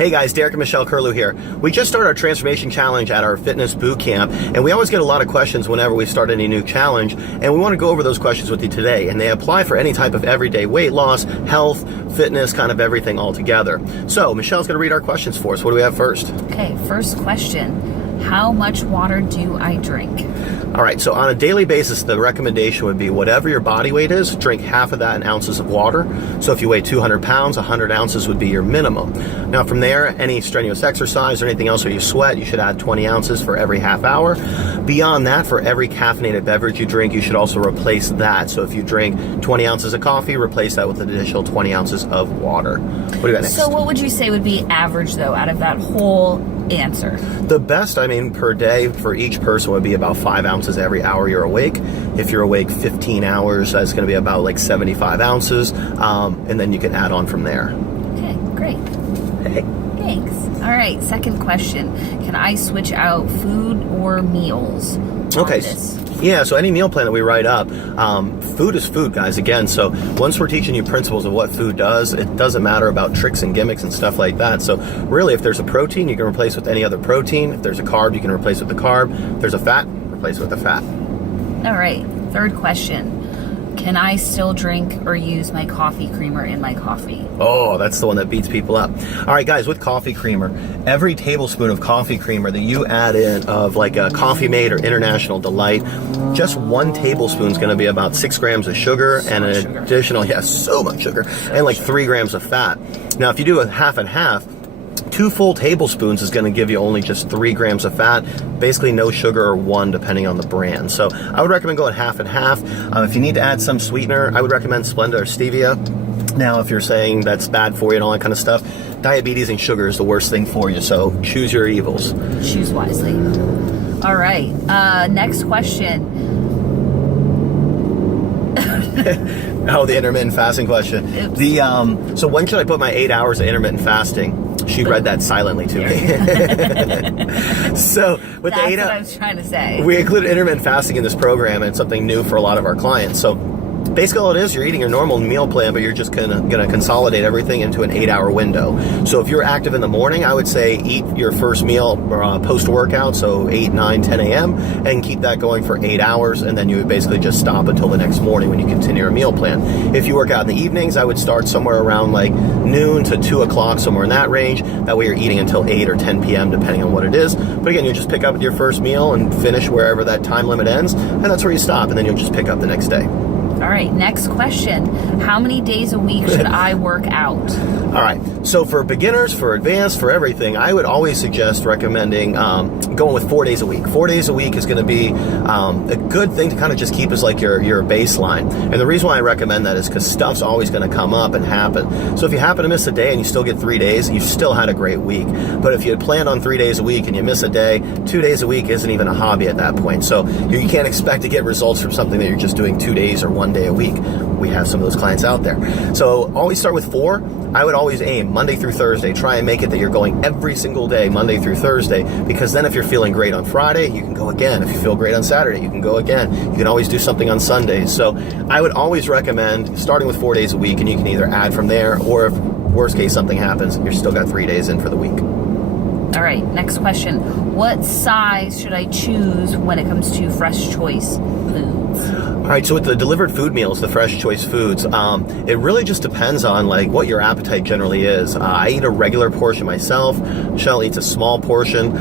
Hey guys, Derek and Michelle Curlew here. We just started our transformation challenge at our fitness boot camp, and we always get a lot of questions whenever we start any new challenge, and we want to go over those questions with you today. And they apply for any type of everyday weight loss, health, fitness, kind of everything all together. So Michelle's going to read our questions for us. What do we have first? Okay, first question. How much water do I drink? All right, so on a daily basis, the recommendation would be whatever your body weight is, drink half of that in ounces of water. So if you weigh 200 pounds, 100 ounces would be your minimum. Now from there, any strenuous exercise or anything else where you sweat, you should add 20 ounces for every half hour. Beyond that, for every caffeinated beverage you drink, you should also replace that. So if you drink 20 ounces of coffee, replace that with an additional 20 ounces of water. What do you got next? So what would you say would be average, though, out of that whole answer? The best, per day for each person would be about 5 ounces every hour you're awake. If you're awake 15 hours, that's going to be about like 75 ounces, and then you can add on from there. Okay, great. Hey. Thanks. All right, second question. Can I switch out food or meals on Okay. this? Yeah, so any meal plan that we write up, food is food, guys, again. So once we're teaching you principles of what food does, it doesn't matter about tricks and gimmicks and stuff like that. So really, if there's a protein, you can replace with any other protein. If there's a carb, you can replace with the carb. If there's a fat, replace with the fat. All right, third question. Can I still drink or use my coffee creamer in my coffee? Oh, that's the one that beats people up. All right, guys, with coffee creamer, every tablespoon of coffee creamer that you add in of like a Coffee Mate or International Delight, just 1 tablespoon is going to be about 6 grams of sugar and an additional, so much sugar, and like 3 grams of fat. Now, if you do a half and half, 2 full tablespoons is going to give you only just 3 grams of fat, basically no sugar or 1 depending on the brand. So I would recommend going half and half. If you need to add some sweetener, I would recommend Splenda or stevia. Now, if you're saying that's bad for you and all that kind of stuff, diabetes and sugar is the worst thing for you, so choose your evils. Choose wisely. All right, next question. Oh, the intermittent fasting question. Oops. So when should I put my 8 hours of intermittent fasting? She read that silently to me. So with That's the 8 what I was trying to say. we included intermittent fasting in this program, and it's something new for a lot of our clients. So basically all it is, you're eating your normal meal plan, but you're just gonna consolidate everything into an 8-hour window. So if you're active in the morning, I would say eat your first meal post-workout, so 8, 9, 10 a.m., and keep that going for 8 hours, and then you would basically just stop until the next morning when you continue your meal plan. If you work out in the evenings, I would start somewhere around like noon to 2 o'clock, somewhere in that range. That way you're eating until 8 or 10 p.m., depending on what it is. But again, you just pick up with your first meal and finish wherever that time limit ends, and that's where you stop, and then you'll just pick up the next day. All right, next question. How many days a week should I work out? All right, so for beginners, for advanced, for everything, I would always suggest recommending going with 4 days a week. 4 days a week is going to be a good thing to kind of just keep as like your baseline. And the reason why I recommend that is because stuff's always going to come up and happen. So if you happen to miss a day and you still get 3 days, you've still had a great week. But if you had planned on 3 days a week and you miss a day, 2 days a week isn't even a hobby at that point. So you can't expect to get results from something that you're just doing 2 days or 1 day a week. We have some of those clients out there. So always start with 4. I would always aim Monday through Thursday. Try and make it that you're going every single day, Monday through Thursday, because then if you're feeling great on Friday, you can go again. If you feel great on Saturday, you can go again. You can always do something on Sundays. So I would always recommend starting with 4 days a week, and you can either add from there, or if worst case something happens, you're still got 3 days in for the week. All right, next question. What size should I choose when it comes to Fresh Choice foods? All right, so with the delivered food meals, the Fresh Choice foods, it really just depends on like what your appetite generally is. I eat a regular portion myself. Michelle eats a small portion.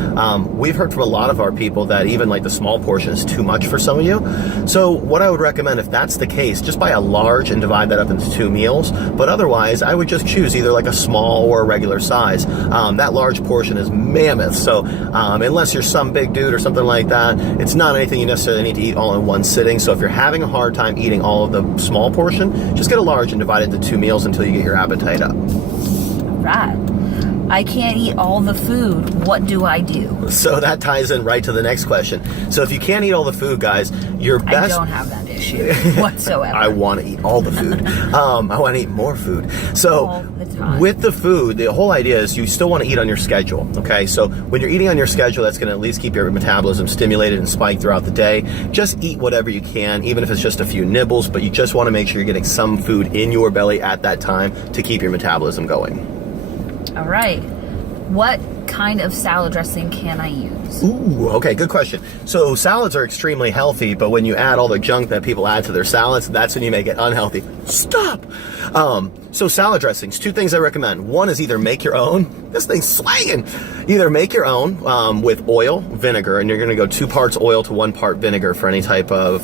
We've heard from a lot of our people that even like the small portion is too much for some of you. So what I would recommend, if that's the case, just buy a large and divide that up into 2 meals. But otherwise, I would just choose either like a small or a regular size. That large portion is mammoth. So unless you're some big dude or something like that, it's not anything you necessarily need to eat all in one sitting. So if you're having a hard time eating all of the small portion, just get a large and divide it into 2 meals until you get your appetite up. Right. I can't eat all the food. What do I do? So that ties in right to the next question. So if you can't eat all the food, guys, your best... I don't have that issue whatsoever. I want to eat all the food. I want to eat more food. So all the time. With the food, the whole idea is you still want to eat on your schedule, okay? So when you're eating on your schedule, that's going to at least keep your metabolism stimulated and spiked throughout the day. Just eat whatever you can, even if it's just a few nibbles, but you just want to make sure you're getting some food in your belly at that time to keep your metabolism going. All right. What kind of salad dressing can I use? Ooh, okay, good question. So salads are extremely healthy, but when you add all the junk that people add to their salads, that's when you make it unhealthy. Stop! So salad dressings, 2 things I recommend. One is either make your own. This thing's slanging. Either make your own with oil, vinegar, and you're going to go 2 parts oil to 1 part vinegar for any type of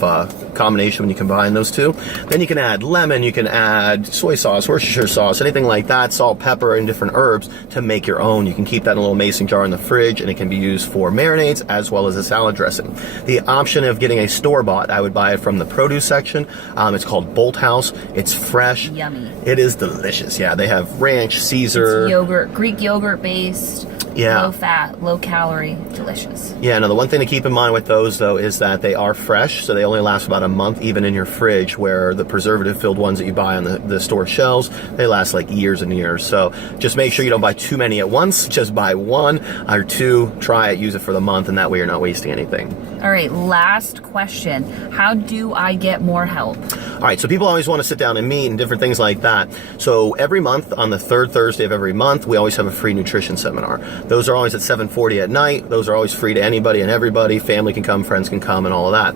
combination when you combine those two. Then you can add lemon, you can add soy sauce, Worcestershire sauce, anything like that, salt, pepper, and different herbs to make your own. You can keep that in a little mason jar in the fridge, and it can be used for marinades as well as a salad dressing. The option of getting a store-bought, I would buy it from the produce section. It's called Bolt House. It's fresh. Yummy. It is delicious. Yeah, they have ranch, Caesar. It's yogurt, Greek yogurt based. Yeah. Low fat, low calorie, delicious. Yeah, no, the one thing to keep in mind with those, though, is that they are fresh, so they only last about a month, even in your fridge, where the preservative-filled ones that you buy on the store shelves, they last like years and years. So just make sure you don't buy too many at once. Just buy 1 or 2, try it, use it for the month, and that way you're not wasting anything. All right, last question. How do I get more help? All right, so people always want to sit down and meet and different things like that. So every month, on the 3rd Thursday of every month, we always have a free nutrition seminar. Those are always at 7:40 at night. Those are always free to anybody and everybody. Family can come, friends can come, and all of that.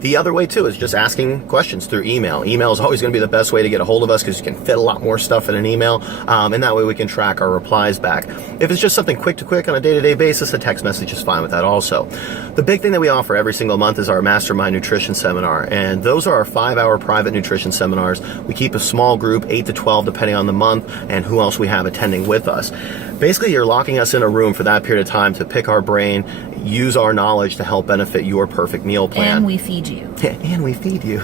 The other way, too, is just asking questions through email. Email is always going to be the best way to get a hold of us because you can fit a lot more stuff in an email, and that way we can track our replies back. If it's just something quick to quick on a day-to-day basis, a text message is fine with that also. The big thing that we offer every single month is our Mastermind Nutrition Seminar, and those are our 5-hour private nutrition seminars. We keep a small group, 8 to 12, depending on the month and who else we have attending with us. Basically, you're locking us in a room for that period of time to pick our brain, use our knowledge to help benefit your perfect meal plan. And we feed you. And we feed you.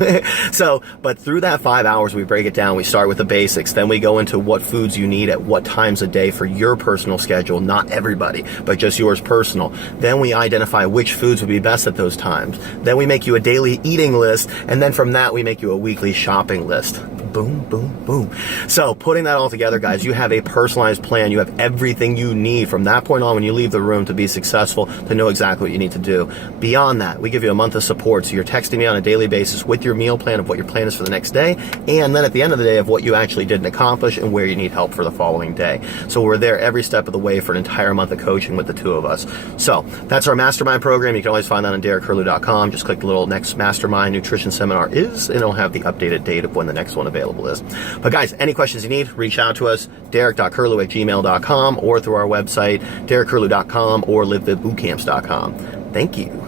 But through that 5 hours, we break it down. We start with the basics. Then we go into what foods you need at what times a day for your personal schedule, not everybody, but just yours personal. Then we identify which foods would be best at those times. Then we make you a daily eating list. And then from that, we make you a weekly shopping list. Boom, boom, boom. So putting that all together, guys, you have a personalized plan. You have everything you need from that point on when you leave the room to be successful, to know exactly what you need to do. Beyond that, we give you a month of support. So you're texting me on a daily basis with your meal plan of what your plan is for the next day. And then at the end of the day of what you actually didn't accomplish and where you need help for the following day. So we're there every step of the way for an entire month of coaching with the 2 of us. So that's our mastermind program. You can always find that on DerekCurlew.com. Just click the little next mastermind nutrition seminar is, and it'll have the updated date of when the next one available is. But guys, any questions you need, reach out to us, derek.curlew@gmail.com, or through our website, derekcurlew.com or livevibbootcamps.com. Thank you.